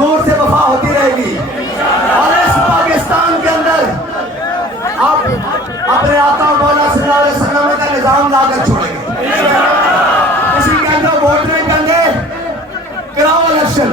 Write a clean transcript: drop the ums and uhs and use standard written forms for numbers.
हुजूर से वफा होती रहेगी और इस पाकिस्तान के अंदर आप अपने आका मौला सल्लल्लाहु अलैहि वसल्लम का निजाम लाकर छोड़ेंगे। किसी के अंदर वोट नहीं करने, कराओ इलेक्शन।